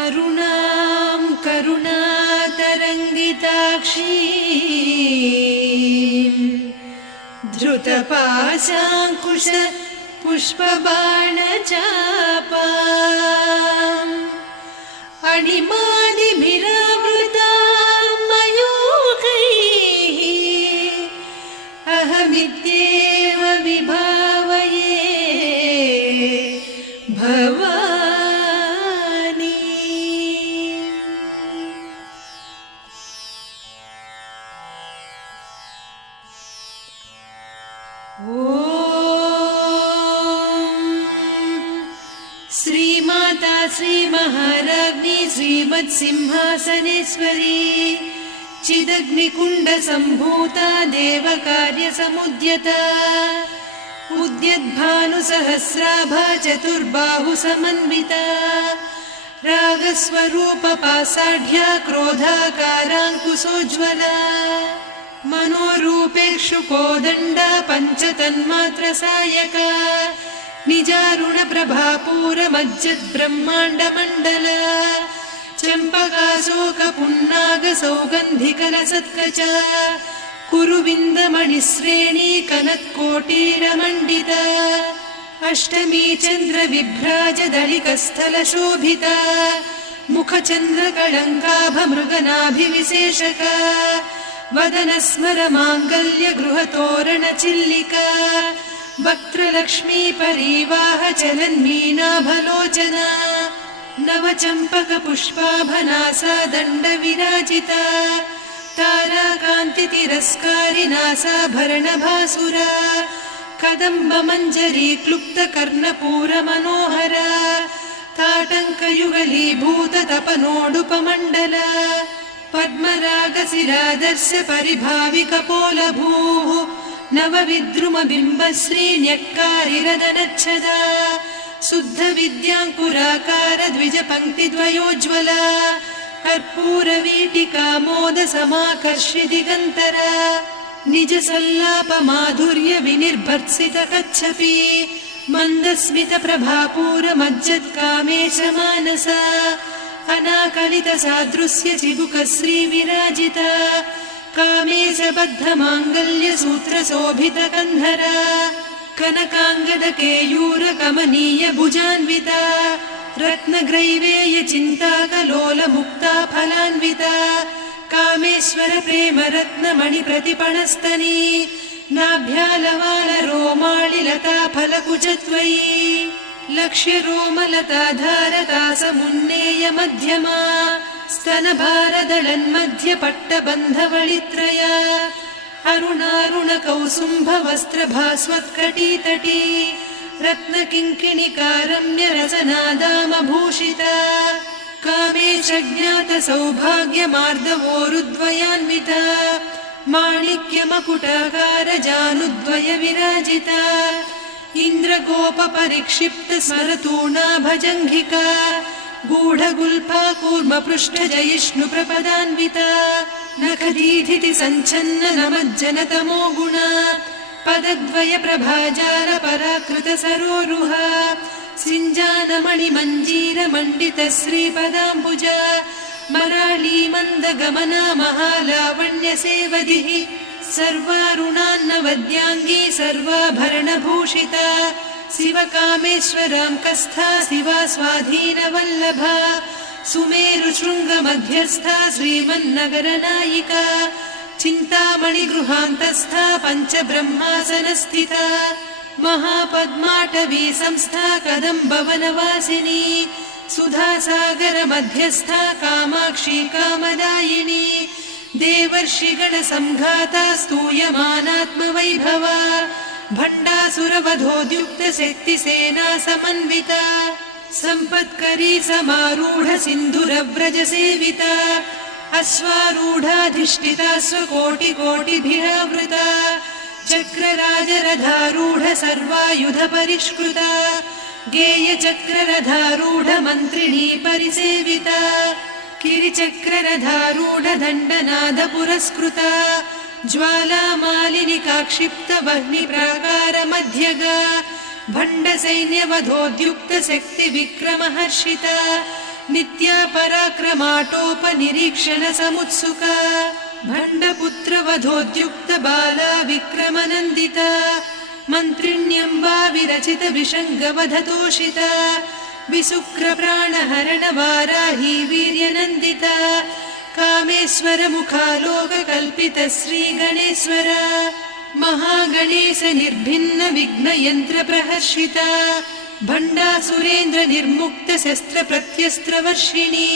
अरुणां करुणातरङ्गिताक्षीं धृतपाशाङ्कुश पुष्पबाणचापाम् अणिमादिभिरावृतां मयूखैः अहमित्येव विभावये भवानी। श्रीमाता श्रीमहाराज्ञी श्रीमत्सिंहासनेश्वरी चिदग्निकुण्डसम्भूता देवकार्यसमुद्यता उद्यद्भानुसहस्राभा चतुर्बाहुसमन्विता रागस्वरूपपासाढ्या क्रोधाकाराङ्कुशोज्ज्वला मनोरूपेक्षुकोदण्डा पञ्चतन्मात्रसायका निजारुणप्रभापूरमज्जद्ब्रह्माण्डमण्डला चम्पकाशोकपुन्नागसौगन्धिकलसत्कचा कुरुविन्दमणिश्रेणी कनत्कोटीरमण्डिता अष्टमी चन्द्रविभ्राजदलिकस्थलशोभिता मुखचन्द्रकळङ्काभमृगनाभिविशेषका वदनस्मरमाङ्गल्यगृहतोरणचिल्लिका वक्त्रलक्ष्मी परिवाह चलन्मीनाभलोचना नवचम्पकपुष्पाभनासा दण्डविराजिता ताराकान्तितिरस्कारिनासाभरणभासुरा कदम्बमञ्जरी क्लुप्तकर्णपूरमनोहरा ताटङ्कयुगलीभूततपनोडुपमण्डला पद्मरागशिरादर्श परिभाविकपोलभूः नवविद्रुमबिम्बश्रीन्यक्कारिरदनच्छदा शुद्धविद्याङ्कुराकार द्विजपङ्क्तिद्वयोज्ज्वला कर्पूरवीटिकामोदसमाकर्षि दिगन्तरा निजसल्लापमाधुर्य विनिर्भर्त्सितकच्छपि मन्दस्मितप्रभापूरमज्जत्कामेशमानसा अनाकलितसादृश्य चिबुकश्रीविराजिता कामेशबद्धमाङ्गल्यसूत्रशोभितकन्धरा कनकाङ्गदकेयूरकमनीय भुजान्विता रत्नग्रैवेयचिन्ताकलोलमुक्ता फलान्विता कामेश्वर प्रेमरत्नमणिप्रतिपणस्तनी नाभ्यालवालरोमाळिलता फलकुचत्वयी लक्ष्यरोमलताधारकासमुन्नेय मध्यमा स्तनभारदलन्मध्यपट्टबन्धवळित्रया अरुणारुणकौसुम्भवस्त्रभास्वत्कटीतटी रत्नकिङ्किणिकारम्यरसनादामभूषिता कामेशज्ञातसौभाग्यमार्दवोरुद्वयान्विता माणिक्यमकुटाकारजानुद्वय विराजिता इन्द्रगोपपरिक्षिप्तस्मरतूणाभजङ्घिका गूढगुल्फा कूर्मपृष्ठजयिष्णुप्रपदान्विता नखदीधिति सञ्छन्न नमज्जनतमो गुणा पदद्वयप्रभाजाल पराकृतसरोरुहा सिञ्जानमणिमञ्जीरमण्डितश्रीपदाम्बुजा मराळीमन्दगमना महालावण्यसेवधिः सर्वारुणान्नवद्याङ्गी सर्वाभरणभूषिता शिवकामेश्वराङ्कस्था शिवा स्वाधीनवल्लभा सुमेरुशृङ्गमध्यस्था श्रीमन्नगरनायिका चिन्तामणिगृहान्तस्था पञ्चब्रह्मासनस्थिता महापद्माटवी संस्था कदम्बवनवासिनी सुधासागरमध्यस्था कामाक्षी कामदायिनी देवर्षिगणसङ्घाता स्तूयमानात्मवैभवा भण्डासुरवधोद्युक्तशक्तिसेना समन्विता सम्पत्करी समारूढ सिन्धुरव्रजसेविता अश्वारूढाधिष्ठिता स्वकोटिकोटिभिरावृता चक्रराजरथारूढ सर्वायुधपरिष्कृता गेयचक्ररथारूढ मन्त्रिणी परिसेविता किरिचक्ररथारूढ दण्डनाद पुरस्कृता ज्वालामालिनिकाक्षिप्तवह्निप्राकारमध्यगा भण्डसैन्यवधोद्युक्तशक्तिविक्रमहर्षिता नित्या पराक्रमाटोपनिरीक्षण समुत्सुका भण्डपुत्रवधोद्युक्त बाला विक्रमनन्दिता मन्त्रिण्यम्बा विरचित विषङ्गवधतोषिता विसुक्रप्राणहरणवाराही वीर्यनन्दिता कामेश्वर मुखालोककल्पित श्रीगणेश्वर महागणेश निर्भिन्न विघ्नयन्त्र प्रहर्षिता भण्डासुरेन्द्र निर्मुक्त शस्त्र प्रत्यस्त्रवर्षिणी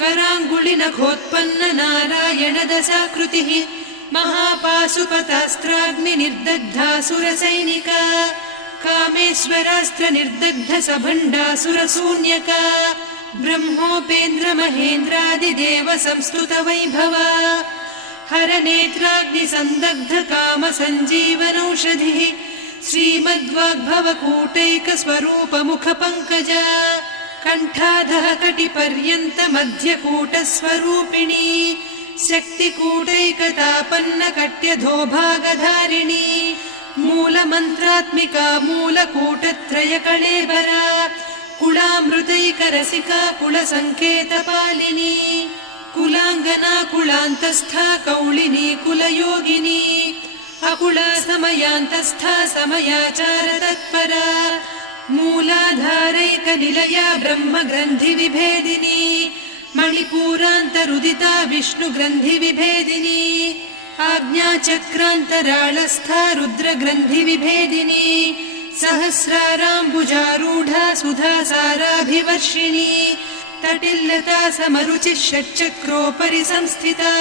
कराङ्गुलि नखोत्पन्न नारायण दशाकृतिः महापाशुपतास्त्राग्नि निर्दग्धासुरसैनिका कामेश्वरास्त्र निर्दग्ध सभण्डासुरशून्यका ब्रह्मोपेन्द्र महेन्द्रादिदेव संस्तुत वैभवा हरनेत्राग्नि संदग्ध काम सञ्जीवनौषधिः श्रीमद्वाग्भवकूटैक स्वरूप मुख पंकजा कण्ठाधः कटिपर्यन्त मध्यकूट स्वरूपिणी शक्तिकूटैकतापन्न कट्यधोभागधारिणी मूलमन्त्रात्मिका मूलकूटत्रय कळेबरा कुलामृतैकरसिका कुलसङ्केतपालिनी कुलाङ्गना कुलान्तस्था कौलिनी कुलयोगिनी अकुला समयान्तस्था समयाचार तत्परा मूलाधारैकनिलया ब्रह्मग्रन्थि विभेदिनी मणिपूरान्तरुदिता विष्णुग्रन्थि विभेदिनी आज्ञाचक्रान्तराळस्था रुद्रग्रन्थि विभेदिनी सहस्राराम्बुजारूढा सुधासाराभिवर्षिणी तटिल्लता समरुचिः षट्चक्रोपरि संस्थिता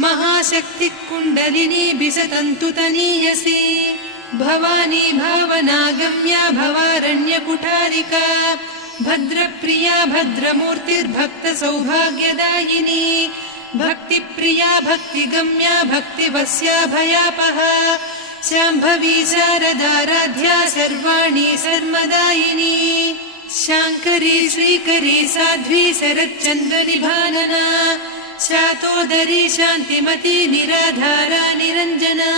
महाशक्तिः कुण्डलिनी बिसतन्तुतनीयसी भवानी भावनागम्या भवारण्यकुठारिका भद्रप्रिया भद्रमूर्तिर्भक्त सौभाग्यदायिनी भक्तिप्रिया भक्तिगम्या भक्तिवस्या भयापहा शाम्भवी शारदाराध्या सर्वाणि सर्वदायिनी शाङ्करी श्रीकरी साध्वी शरच्चन्द्रनिभानना शातोदरी शान्तिमती निराधारा निरञ्जना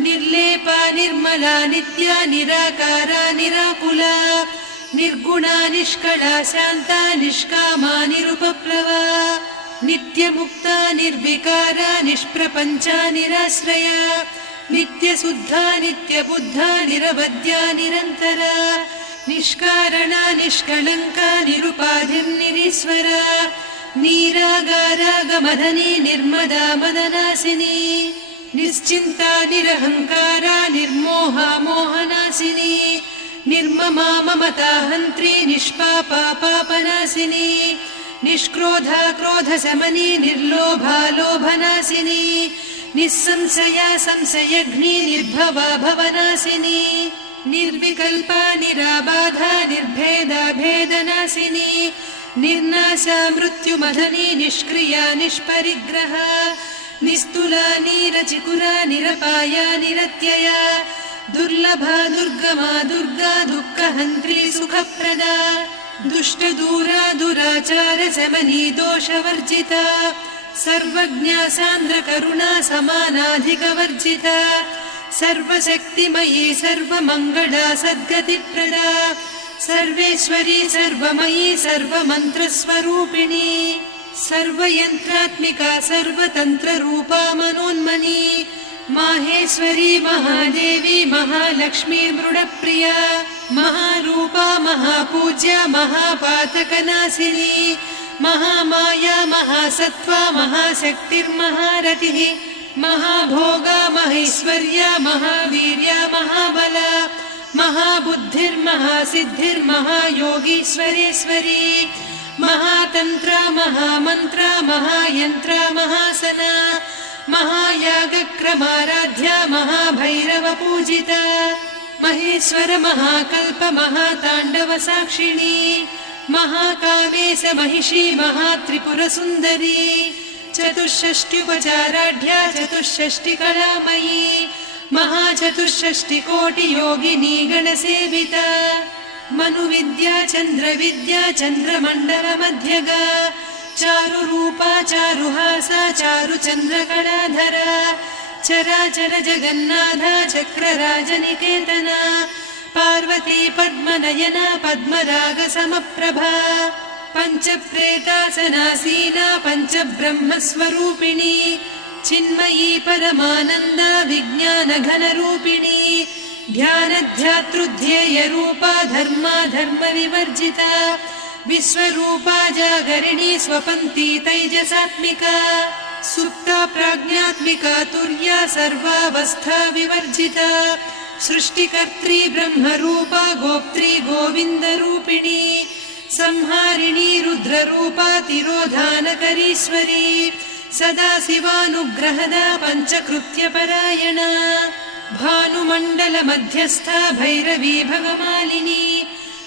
निर्लेपा निर्मला नित्या निराकारा निराकुला निर्गुणा निष्कला शान्ता निष्कामा निरुपप्लवा नित्यमुक्ता निर्विकारा निष्प्रपञ्चा निराश्रया नित्यशुद्धा नित्यबुद्धा निरवद्या निरन्तरा निष्कारणा निष्कलङ्का निरुपाधिर्निरीश्वरा नीरागारागमधनी निर्मदा मदनासिनी निश्चिन्ता निरहङ्कारा निर्मोहा मोहनासिनी निर्ममा ममता हन्त्री निष्पापा पापनासिनी निष्क्रोधा क्रोधशमनी निर्लोभा लोभनासिनी निस्संशया संशयघ्नी निर्भवा भवनासिनी निर्विकल्पा निराबाधा निर्भेदा भेदनासिनी निर्नाशा मृत्युमधनी निष्क्रिया निष्परिग्रहा निस्तुला नीरचिकुरा निरपाया निरत्यया दुर्लभा दुर्गमा दुर्गा दुःखहन्त्री सुखप्रदा दुष्टदूरा दुराचार शमनी दोषवर्जिता सर्वज्ञा सान्द्रकरुणा समानाधिकवर्जिता सर्वशक्तिमयी सर्वमङ्गला सद्गतिप्रदा सर्वेश्वरी सर्वमयी सर्वमन्त्रस्वरूपिणी सर्वयन्त्रात्मिका सर्वतन्त्ररूपा मनोन्मनी माहेश्वरी महादेवी महालक्ष्मी मृडप्रिया महारूपा महापूज्या महापातकनाशिनी महामाया महासत्त्वा महाशक्तिर्महारतिः महाभोगा महेश्वर्या महावीर्या महाबला महाबुद्धिर्महासिद्धिर्महायोगीश्वरेश्वरी महातन्त्रा महामन्त्रा महायन्त्रा महासना महायागक्रमाराध्या महाभैरवपूजिता महेश्वर महाकल्प महाताण्डव साक्षिणी महाकामेश महिषी महात्रिपुरसुन्दरी चतुष्षष्ट्युपचाराढ्या चतुष्षष्टिकलामयी महाचतुष्षष्टिकोटियोगिनी गणसेविता मनुविद्या चन्द्रविद्या चन्द्रमण्डलमध्यगा चारुरूपा चारुहासा चारुचन्द्रकलाधरा चराचर जगन्नाथा चक्रराजनिकेतना पार्वती पद्मनयना पद्मरागसमप्रभा पञ्चप्रेतासनासीना पञ्चब्रह्मस्वरूपिणी चिन्मयी परमानन्द विज्ञानघनरूपिणी ध्यानध्यातृध्येयरूपा धर्माधर्मविवर्जिता विश्वरूपा जागरिणी स्वपन्ती तैजसात्मिका सुप्ता प्राज्ञात्मिका तुर्या सर्वावस्था विवर्जिता सृष्टिकर्त्री ब्रह्मरूपा गोप्त्री गोविन्दरूपिणी संहारिणी रुद्ररूपा तिरोधानकरीश्वरी सदा शिवानुग्रहदा पञ्चकृत्यपरायणा भानुमण्डलमध्यस्था भैरवी भगमालिनी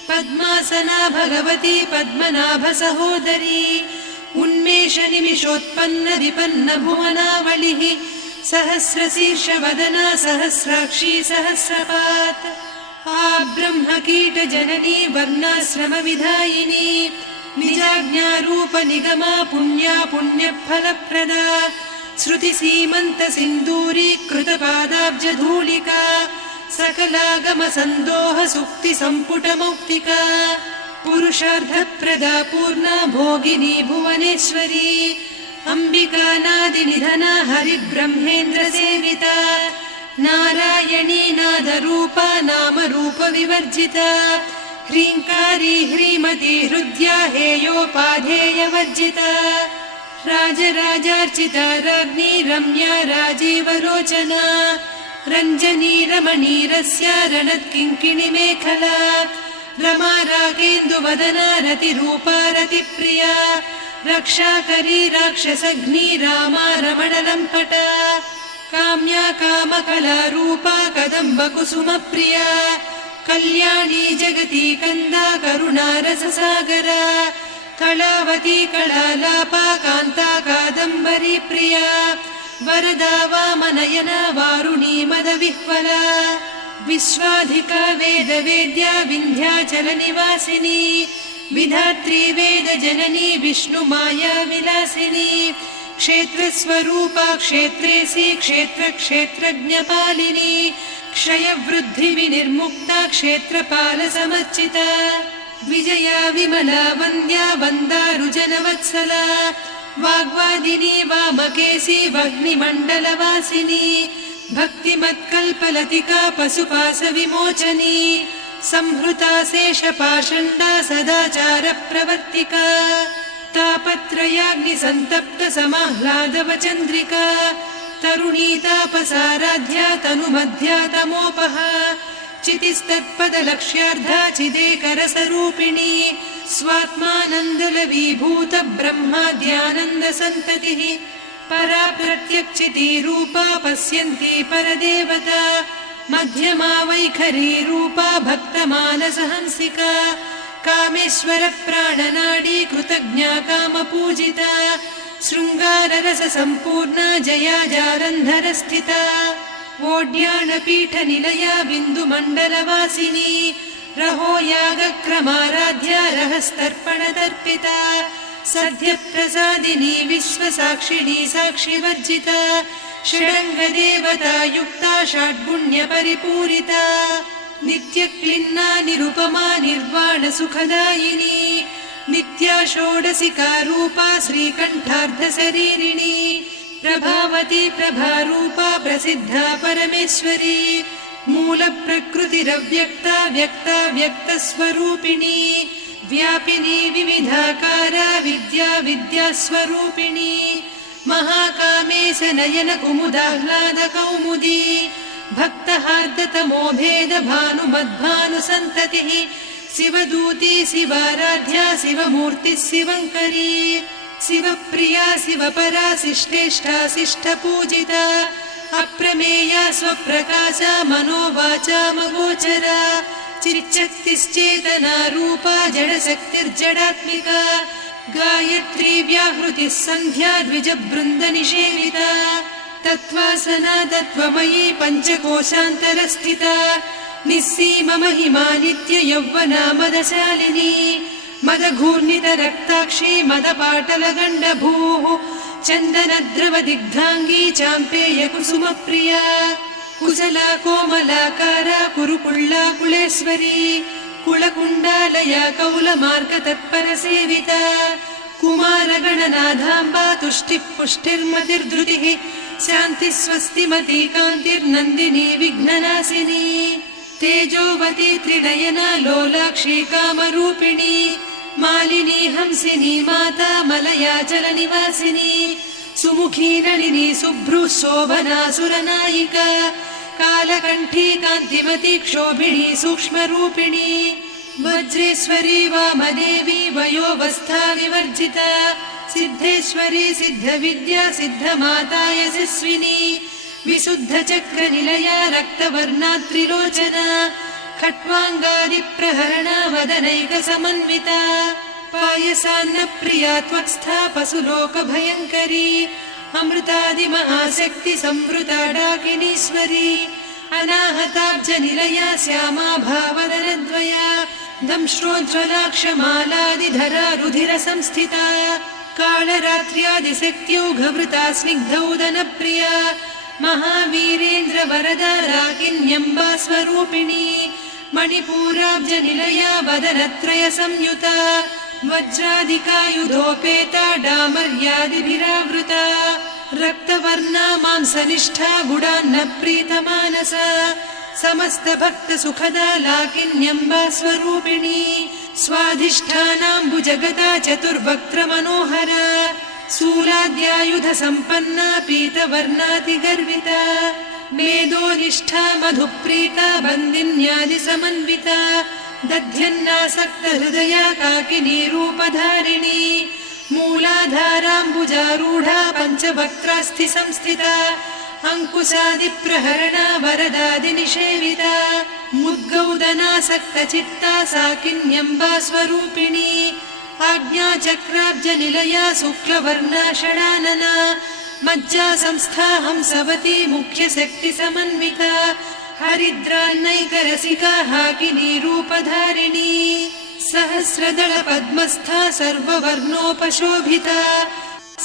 पद्मासना भगवती पद्मनाभसहोदरी उन्मेषनिमिषोत्पन्न विपन्न भुवनावलिः सहस्रशीर्षवदना सहस्राक्षी सहस्रपात् ब्रह्मकीटजननी वर्णाश्रमविधायिनी निजाज्ञारूपनिगमा पुण्या पुण्यफलप्रदा श्रुतिसीमन्तसिन्दूरीकृतपादाब्जधूलिका सकलागमसन्दोहसुक्तिसम्पुटमौक्तिका पुरुषार्थप्रदा पूर्णा भोगिनी भुवनेश्वरी अम्बिकानादिनिधना हरिब्रह्मेन्द्रसेविता नारायणी नादरूपा नामरूपविवर्जिता ह्रीङ्कारी ह्रीमती हृद्या हेयोपाधेयवर्जिता राजराजार्चिता राज्ञी रम्या राजीवलोचना रञ्जनी रमणीरस्य रणत्किङ्किणिमेखला रमा रागेन्दुवदना रतिरूपा रतिप्रिया रक्षाकरी राक्षसघ्नी रामा रमणलम्पटा काम्या कामकलारूपा कदम्बकुसुमप्रिया कल्याणी जगती कन्दा करुणारससागरा कलावती कलालापा कान्ता कादम्बरी प्रिया वरदा वामनयना वारुणी मदविह्वला विश्वाधिका वेदवेद्या विन्ध्याचलनिवासिनी विधात्री वेदजननी विष्णुमाया विलासिनी क्षेत्रस्वरूपा क्षेत्रेसी क्षेत्रक्षेत्रज्ञपालिनी क्षयवृद्धिविनिर्मुक्ता क्षेत्रपालसमर्चिता विजया विमला वन्द्या वन्दारुजनवत्सला वाग्वादिनी वामकेशी वह्निमण्डलवासिनी भक्तिमत्कल्पलतिका पशुपाशविमोचनी संहृता शेषपाषण्डा सदाचारप्रवर्तिका तापत्रयाग्निसन्तप्त समाह्लादवचन्द्रिका तरुणी तापसाराध्या तनुमध्या तमोपहा चितिस्तत्पदलक्ष्यार्धा चिदेकरसरूपिणी स्वात्मानन्दलवीभूत ब्रह्माद्यानन्दसन्ततिः परा प्रत्यक्षितीरूपा पश्यन्ती परदेवता मध्यमा वैखरी रूपा भक्तमानसहंसिका कामेश्वर प्राणनाडी कृतज्ञा कामपूजिता शृङ्गाररससम्पूर्णा जया जालन्धरस्थिता वोड्याणपीठनिलया बिन्दुमण्डलवासिनी रहो यागक्रमाराध्या रहस्तर्पणतर्पिता सद्यप्रसादिनी विश्वसाक्षिणी साक्षिवर्जिता षडङ्गदेवता युक्ता षड्गुण्यपरिपूरिता नित्यक्लिन्ना निरुपमा निर्वाणसुखदायिनी नित्या षोडशिका रूपा श्रीकण्ठार्धशरीरिणी प्रभावती प्रभारूपा प्रसिद्धा परमेश्वरी मूलप्रकृतिरव्यक्ता व्यक्ता व्यक्तस्वरूपिणी व्यापिनी विविधाकारा विद्या विद्यास्वरूपिणी महाकामेश नयन कुमुदाह्लाद कौमुदी भक्तहार्दतमो भेद भानुमद्भानुसन्ततिः शिवदूती शिवाराध्या शिवमूर्तिः शिवङ्करी शिवप्रिया शिवपरा शिष्टेष्टा शिष्टपूजिता अप्रमेया स्वप्रकाशा मनोवाचामगोचरा चिच्चक्तिश्चेतना रूपा जडशक्तिर्जडात्मिका गायत्री व्याहृतिः सन्ध्या द्विजबृन्दनिषेविता तत्त्वासना तत्त्वमयी पञ्चकोशान्तरस्थिता निस्सीम महिमा नित्य यौवना मदशालिनी मदघूर्णितरक्ताक्षी मदपाटलगण्डभूः चन्दनद्रवदिग्धाङ्गी चाम्पेय कुसुमप्रिया कुशला कोमलाकारा कुरुकुळ्ळा कुलेश्वरी कुलकुण्डालया कौलमार्गतत्परसेविता कुमारगणनाथाम्बा तुष्टिः पुष्टिर्मतिर्धृतिः शान्तिः स्वस्तिमती कान्तिर्नन्दिनी विघ्ननाशिनी तेजोवती त्रिनयना लोलाक्षी कामरूपिणी मालिनी हंसिनी माता मलयाचलनिवासिनी सुमुखी नलिनी शुभ्रुः शोभना सुरनायिका कालकण्ठी कान्तिमती क्षोभिणी सूक्ष्मरूपिणी वज्रेश्वरी वामदेवी वयोवस्था विवर्जिता सिद्धेश्वरी सिद्धविद्या सिद्धमाता यशस्विनी विशुद्धचक्रनिलया रक्तवर्णा त्रिलोचना खट्वाङ्गादिप्रहरणा वदनैकसमन्विता पायसान्नप्रिया त्वत्स्था पशुलोकभयङ्करी अमृतादिमहाशक्ति संवृता डाकिनीश्वरी अनाहताब्जनिलया श्यामा भावदनद्वया दंश्रोज्ज्वलाक्षमालादिधरा रुधिरसंस्थिता कालरात्र्यादिशक्त्यौघवृता स्निग्धौदनप्रिया महावीरेन्द्रवरदा राकिन्यम्बा स्वरूपिणी मणिपूराब्जनिलया वदनत्रयसंयुता वज्रादिकायुधोपेता डामर्यादिभिरावृता रक्तवर्णा मांसनिष्ठा गुडान्नप्रीतमानसा समस्तभक्तसुखदा लाकिन्यम्बा स्वरूपिणी स्वाधिष्ठानाम्बुजगदा चतुर्वक्त्रमनोहरा शूलाद्यायुधसम्पन्ना पीतवर्णातिगर्विता मेदोनिष्ठा मधुप्रीता बन्दिन्यादिसमन्विता दध्यन्नासक्तहृदया काकिनी रूपधारिणी मूलाधाराम्बुजारूढा पञ्चवक्त्रास्थि संस्थिता अङ्कुशादिप्रहरणा वरदादिनिषेविता मुद्गौदनासक्तचित्ता साकिन्यम्बा स्वरूपिणी आज्ञाचक्राब्जनिलया शुक्लवर्णा षडानना मज्जा संस्था हंसवती मुख्यशक्तिसमन्विता हरिद्रान्नैकरसिका हाकिनी रूपधारिणी सहस्रदल पद्मस्था सर्ववर्णोपशोभिता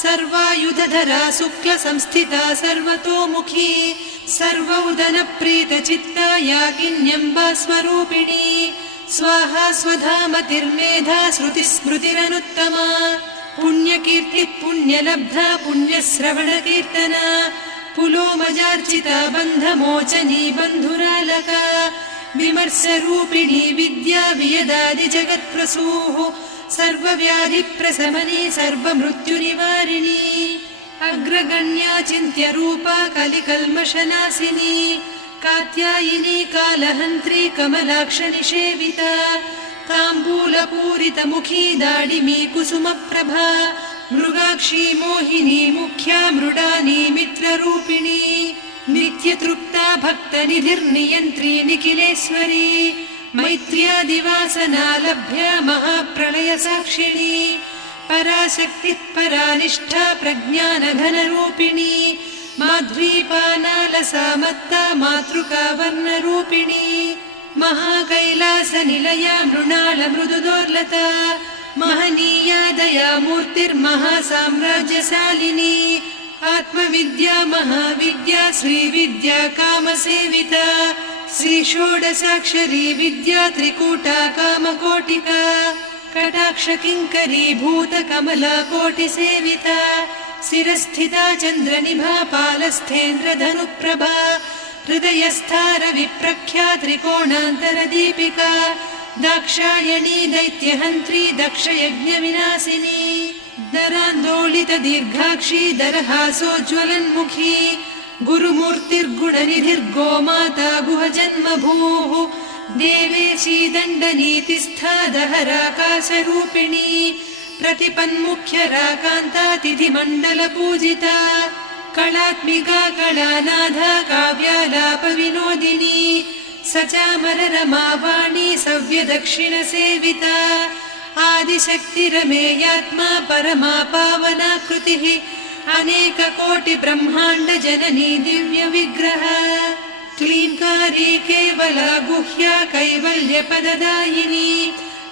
सर्वायुधधरा शुक्लसंस्थिता सर्वतोमुखी सर्वौदनप्रीतचित्ता याकिन्यम्बा स्वरूपिणी स्वाहा स्वधामतिर्मेधा श्रुतिस्मृतिरनुत्तमा पुण्यकीर्तिः पुण्यलब्धा पुण्यश्रवणकीर्तना पुलोमजार्चिता बन्धमोचनी बन्धुरालका विमर्शरूपिणी विद्या वियदादिजगत्प्रसूः सर्वव्याधिप्रशमनी सर्वमृत्युनिवारिणी अग्रगण्या चिन्त्यरूपा कलिकल्मषनाशिनी कात्यायिनी कालहन्त्री कमलाक्षनिषेविता ताम्बूलपूरितमुखी दाडिमी कुसुमप्रभा मृगाक्षी मोहिनी मुख्या मृडानी मित्ररूपिणी नित्यतृप्ता भक्तनिधिर्नियन्त्री निखिलेश्वरी मैत्र्यादिवासना लभ्या महाप्रलयसाक्षिणी पराशक्तिः परानिष्ठा प्रज्ञानघनरूपिणी माध्वीपानालसामत्ता मातृका वर्णरूपिणी महाकैलासनिलया मृणालमृदुदोर्लता महनीया दयामूर्तिर्महासाम्राज्यशालिनी आत्मविद्या महाविद्या श्रीविद्या कामसेविता श्रीषोडशाक्षरी विद्या त्रिकूटा कामकोटिका कटाक्षकिङ्करी भूतकमला कोटिसेविता शिरस्थिता चन्द्रनिभा पालस्थेन्द्रधनुप्रभा हृदयस्था रविप्रख्या त्रिकोणान्तरदीपिका दाक्षायणी दैत्यहन्त्री दक्षयज्ञविनाशिनी दरान्दोलितदीर्घाक्षी दरहासोज्ज्वलन्मुखी गुरुमूर्तिर्गुणनिधिर्गोमाता गुहजन्मभूः देवेशी दण्डनीतिस्था दहराकाशरूपिणी प्रतिपन्मुख्यराकान्ता तिथिमण्डलपूजिता कलात्मिका कलानाथा काव्यालापविनोदिनी सचामररमावाणी सव्यदक्षिणसेविता आदिशक्तिरमेयात्मा परमा पावनाकृतिः अनेककोटिब्रह्माण्डजननी दिव्यविग्रह क्लीङ्कारी केवला गुह्या कैवल्यपददायिनी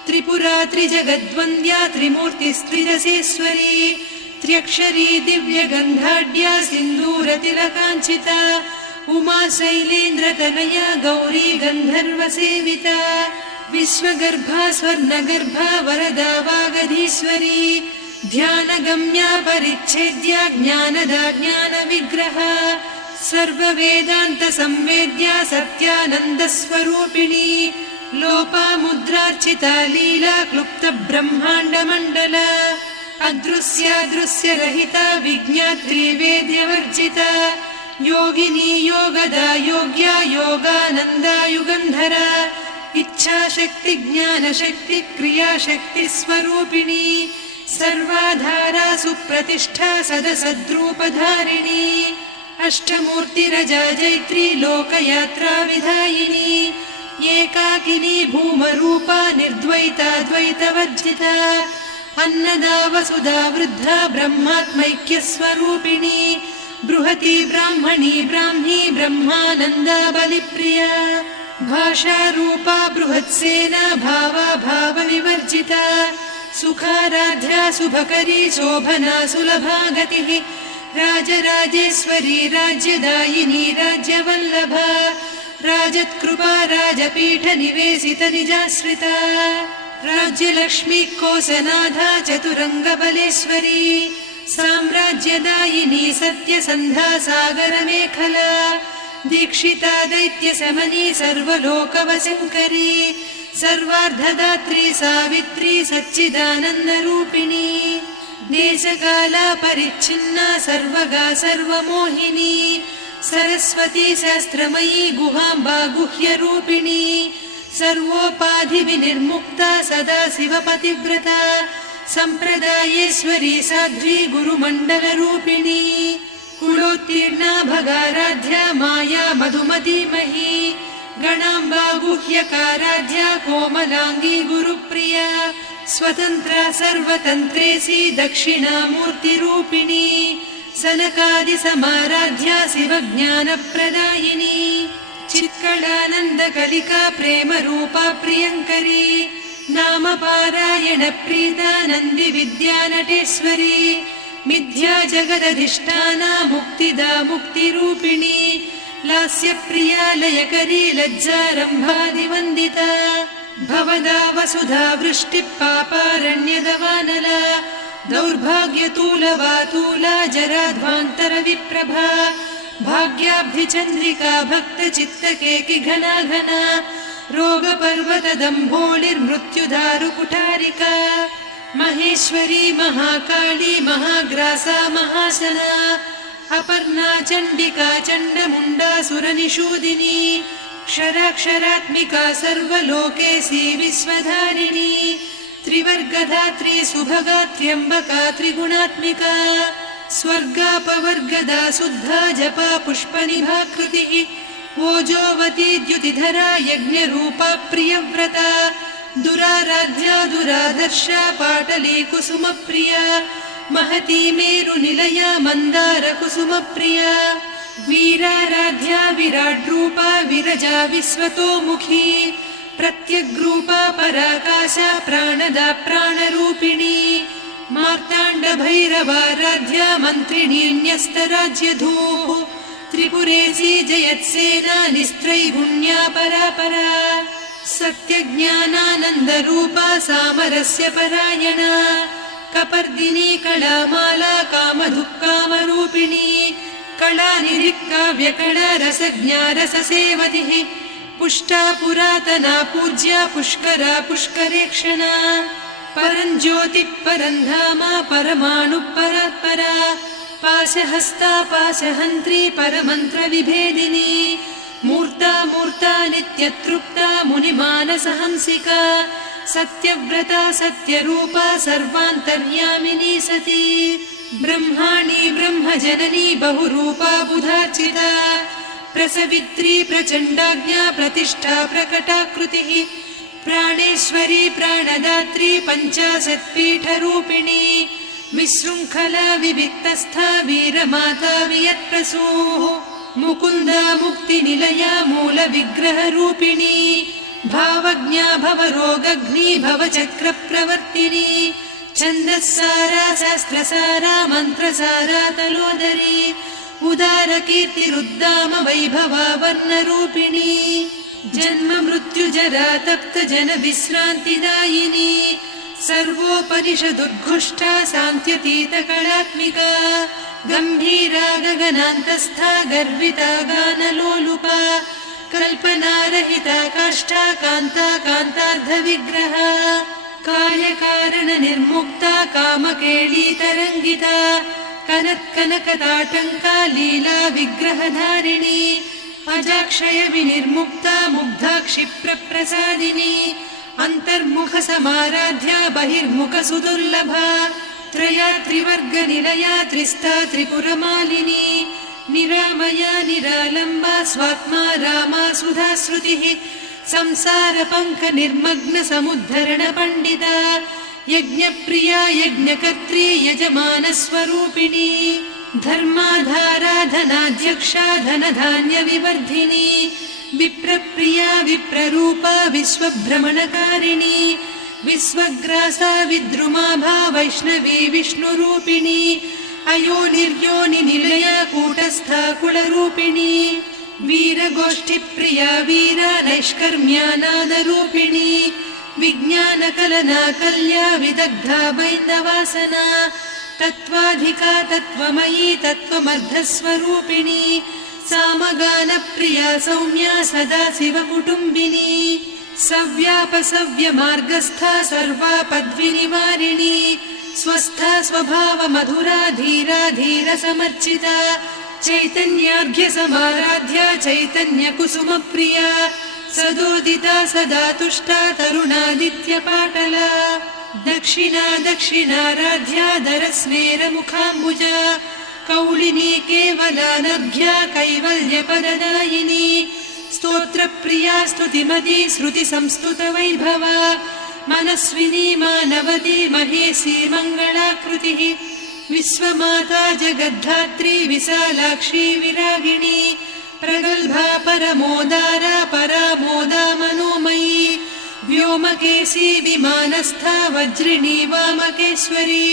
त्रिपुरा त्रिजगद्वन्द्या त्रिमूर्तिस्त्रिदशेश्वरी त्र्यक्षरी दिव्यगन्धाढ्या सिन्दूरतिलकाञ्चिता उमा शैलेन्द्रतनया गौरी गन्धर्वसेविता विश्वगर्भा स्वर्णगर्भा वरदा वागधीश्वरी ध्यानगम्या परिच्छेद्या ज्ञानदा ज्ञानविग्रहा सर्ववेदान्तसंवेद्या सत्यानन्दस्वरूपिणी लोपामुद्रार्चिता लीला क्लुप्तब्रह्माण्डमण्डला अदृश्यादृश्यरहिता विज्ञात्री वेद्यवर्जिता योगिनी योगदा योग्या योगानन्दा युगन्धरा इच्छाशक्ति ज्ञानशक्ति क्रियाशक्ति स्वरूपिणी सर्वाधारा सुप्रतिष्ठा सदसद्रूपधारिणी अष्टमूर्तिरजा जैत्री लोकयात्रा विधायिनी एकाकिनी भूमरूपा निर्द्वैता द्वैतवर्जिता अन्नदा वसुधा वृद्धा ब्रह्मात्मैक्यस्वरूपिणी बृहती ब्राह्मणी ब्राह्मी ब्रह्मानन्दा बलिप्रिया भाषारूपा बृहत्सेना भावा भावविवर्जिता सुखाराध्या शुभकरी शोभना सुलभा गतिः राजराजेश्वरी राज्यदायिनी राज्यवल्लभा राजत्कृपा राजपीठ निवेशित निजाश्रिता राज्यलक्ष्मी कोसनाधा चतुरङ्गबलेश्वरी साम्राज्यदायिनी सत्यसन्धा सागरमेखला दीक्षिता दैत्यशमनी सर्वलोकवशङ्करी सर्वार्धदात्री सावित्री सच्चिदानन्दरूपिणी देशकाला परिच्छिन्ना सर्वगा सर्वमोहिनी सरस्वती शास्त्रमयी गुहाम्बा गुह्यरूपिणी सर्वोपाधिविनिर्मुक्ता सदा शिवपतिव्रता सम्प्रदायेश्वरी साध्वी गुरुमण्डलरूपिणी कुलोत्तीर्णा भगाराध्या माया मधुमतीमही गणाम्बा गुह्यकाराध्या कोमलांगी गुरुप्रिया स्वतन्त्रा सर्वतन्त्रेसी दक्षिणामूर्तिरूपिणी सनकादिसमाराध्या शिवज्ञानप्रदायिनी चित्कलानन्दकलिका प्रेमरूपा प्रियङ्करी नामपारायणप्रीता नन्दिविद्यानटेश्वरी मिथ्या जगदधिष्ठाना मुक्तिदा मुक्तिरूपिणी लास्यप्रिया लयकरी लज्जारम्भादिवन्दिता भवदा वसुधा वृष्टिः पापारण्यदवानला दौर्भाग्यतूलवातूला जराध्वान्तरविप्रभा भाग्याब्धिचन्द्रिका भक्तचित्तकेकि घना घना रोगपर्वतदम्भोलिर्मृत्युदारुकुठारिका महेश्वरी महाकाली महाग्रासा महाशना अपर्णा चण्डिका चण्डमुण्डा सुरनिषूदिनी क्षराक्षरात्मिका सर्वलोकेशी विश्वधारिणी त्रिवर्गधात्री सुभगा त्र्यम्बका त्रिगुणात्मिका स्वर्गापवर्गदा शुद्धा जपा पुष्पनिभाकृतिः ओजोवती द्युतिधरा यज्ञरूपा प्रियव्रता दुराराध्या दुरादर्शा पाटली कुसुमप्रिया महती मेरुनिलया मन्दारकुसुमप्रिया वीराराध्या विराड्रूपा विरजा विश्वतोमुखी प्रत्यग्रूपा पराकाशा प्राणदा प्राणरूपिणी मार्ताण्डभैरवाराध्या मन्त्रिणी न्यस्तराज्यधूः त्रिपुरेशी जयत्सेना निस्त्रैगुण्या परापरा सत्यज्ञानानन्दरूपा सामरस्य परायणा कपर्दिनी कलामाला कामधुक्कामरूपिणी कलानिधिकाव्यकला रसज्ञा रससेवतिः पुष्टा पुरातना पूज्या पुष्करा पुष्करेक्षणा परञ्ज्योतिः परन्धामा परमाणुः परात्परा पाशहस्ता पाशहन्त्री परमन्त्रविभेदिनी मूर्ता मूर्ता नित्यतृप्ता मुनिमानसहंसिका सत्यव्रता सत्यरूपा सर्वान्तर्यामिनी सती ब्रह्माणी ब्रह्मजननी बहुरूपा बुधार्चिता प्रसवित्री प्रचण्डाज्ञा प्रतिष्ठा प्रकटाकृतिः प्राणेश्वरी प्राणदात्री पञ्चाशत्पीठरूपिणी विशृङ्खला विविक्तस्था वीरमाता वियत्प्रसूः मुकुन्दा मुक्तिनिलया मूलविग्रहरूपिणी भावज्ञा भवरोगघ्नी भवचक्रप्रवर्तिनी छन्दस्सारा शास्त्रसारा मन्त्रसारा तलोदरी उदारकीर्तिरुद्दाम वैभवा वर्णरूपिणी जन्म मृत्युजरा तप्त जन विश्रान्तिदायिनी सर्वोपनिषदुद्घुष्टा सान्त्यतीत कलात्मिका गम्भीरा गगनान्तस्था गर्विता गानलोलुपा कल्पनारहिता काष्ठा कान्ता कान्तार्धविग्रहा कार्यकारण निर्मुक्ता कामकेळीतरङ्गिता कनत्कनकताटङ्का लीला विग्रहधारिणी अजाक्षय विनिर्मुक्ता मुग्धा क्षिप्रप्रसादिनी अन्तर्मुख समाराध्या बहिर्मुख सुदुर्लभा त्रयात्रिवर्गनिलया त्रिस्था त्रिपुरमालिनी निरामया निरालम्बा स्वात्मा रामा सुधाश्रुतिः संसारपङ्क निर्मग्न समुद्धरण पण्डिता यज्ञप्रिया यज्ञकर्त्री यजमानस्वरूपिणी धर्माधाराधनाध्यक्षा धनधान्यविवर्धिनी विप्रप्रिया विप्ररूपा विश्वभ्रमणकारिणी विश्वग्रासा विद्रुमाभा वैष्णवी विष्णुरूपिणी अयोनिर्योनिनिलया कूटस्था कुलरूपिणी वीरगोष्ठिप्रिया वीरा नैष्कर्म्यानादरूपिणी विज्ञानकलना कल्या विदग्धा बैन्दवासना तत्त्वाधिका तत्त्वमयी तत्त्वमर्धस्वरूपिणी सामगानप्रिया सौम्या सदा शिवकुटुम्बिनी सव्यापसव्यमार्गस्था सर्वापद्विनिवारिणी स्वस्था स्वभावमधुरा धीरा धीरसमर्चिता चैतन्यार्घ्यसमाराध्या चैतन्यकुसुमप्रिया सदोदिता सदा तुष्टा तरुणादित्यपाटला दक्षिणा दक्षिणाराध्या दरस्मेरमुखाम्बुजा कौलिनी केवलानर्घ्या कैवल्यपददायिनी स्तोत्रप्रिया स्तुतिमती श्रुतिसंस्तुतवैभवा मनस्विनी मानवती महेशी मङ्गलाकृतिः विश्वमाता जगद्धात्री विशालाक्षी विरागिणी प्रगल्भा परमोदारा परामोदा मनोमयी व्योमकेशी विमानस्था वज्रिणी वामकेश्वरी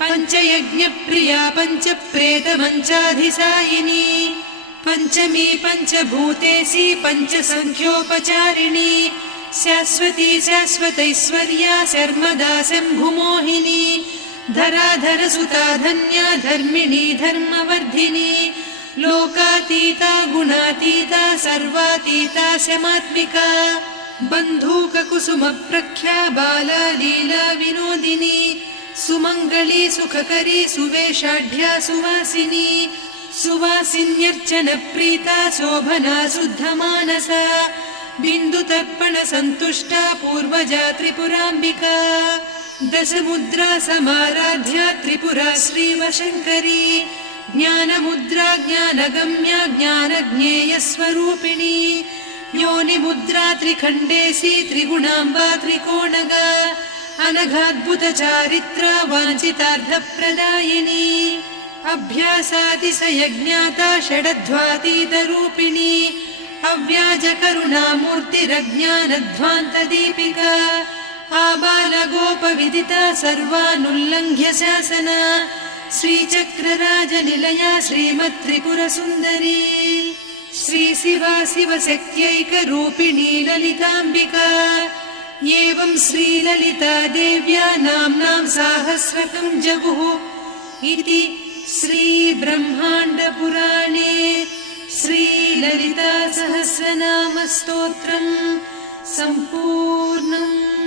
पञ्चयज्ञप्रिया पञ्चप्रेतमञ्चाधिसायिनी पञ्चमी पञ्चभूतेशी पञ्चसङ्ख्योपचारिणी शाश्वती शाश्वतैश्वर्या शर्मदा शम्भुमोहिनी धराधरसुता धन्या धर्मिणी धर्मवर्धिनी लोकातीता गुणातीता सर्वातीता शमात्मिका बन्धूककुसुमप्रख्या बाला लीला विनोदिनी सुमङ्गली सुखकरी सुवेशाढ्या सुवासिनी सुवासिन्यर्चनप्रीता शोभना शुद्धमानसा बिन्दुतर्पणसन्तुष्टा पूर्वजा त्रिपुराम्बिका दशमुद्रा समाराध्या त्रिपुरा श्रीवशङ्करी ज्ञानमुद्रा ज्ञानगम्या ज्ञानज्ञेयस्वरूपिणी योनिमुद्रा त्रिखण्डेशी त्रिगुणाम्बा त्रिकोणगा अनघाद्भुतचारित्रा वाञ्छितार्थप्रदायिनी अभ्यासातिशयज्ञाता षडध्वातीतरूपिणी अव्याजकरुणामूर्तिरज्ञानध्वान्तदीपिका आबालगोपविदिता सर्वानुल्लङ्घ्य शासना श्रीचक्रराजनिलया श्रीमत्त्रिपुरसुन्दरी श्रीशिवा शिवशक्त्यैकरूपिणी ललिताम्बिका एवं श्रीललिता देव्या नाम्नां साहस्रकं जगुः इति श्रीब्रह्माण्डपुराणे श्रीललिता सहस्रनामस्तोत्रम् सम्पूर्णम्।